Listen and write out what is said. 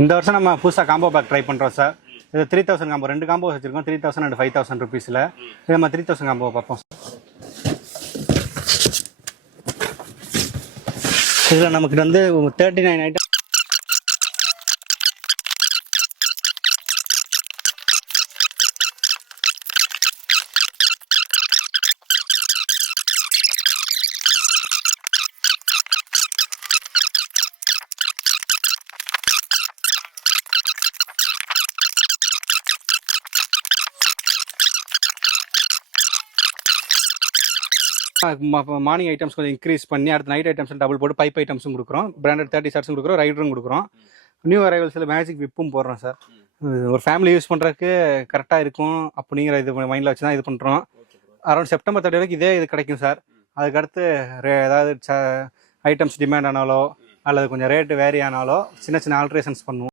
இந்த வருஷம் நம்ம புதுசாக காம்போ பேக் ட்ரை பண்ணுறோம் சார். இது 3000 காம்போ, 2 காம்போ வச்சுருக்கோம், 3000 அண்ட் 5000 ருபீஸில். இது நம்ம 3000 காம்போ பார்ப்போம். இதில் நமக்கு வந்து 39 ஐட்டம். மார்னிங் ஐட்டம்ஸ் கொஞ்சம் இன்க்ரீஸ் பண்ணி அடுத்த நைட் ஐட்டம்ஸ் டபுள் போட்டு பைப் ஐட்டம்ஸும் கொடுக்குறோம், பிராண்டட் 30 ஷர்ட்ஸும் கொடுக்குறோம், ரைடரும் கொடுக்குறோம். நியூ அரைவல்ஸில் மேஜிக் விப்பும் போடுறோம் சார். ஒரு ஃபேமிலி யூஸ் பண்ணுறதுக்கு கரெக்டாக இருக்கும் அப்படிங்கிற இது மைண்டில் வச்சு தான் இது பண்ணுறோம். அரௌண்ட் செப்டம்பர் 30 வரைக்கும் இது கிடைக்கும் சார். அதுக்கடுத்து ஏதாவது ஐட்டம்ஸ் டிமாண்ட் ஆனாலோ அல்லது கொஞ்சம் ரேட்டு வேரி ஆனாலோ சின்ன ஆல்ட்ரேஷன்ஸ் பண்ணுவோம்.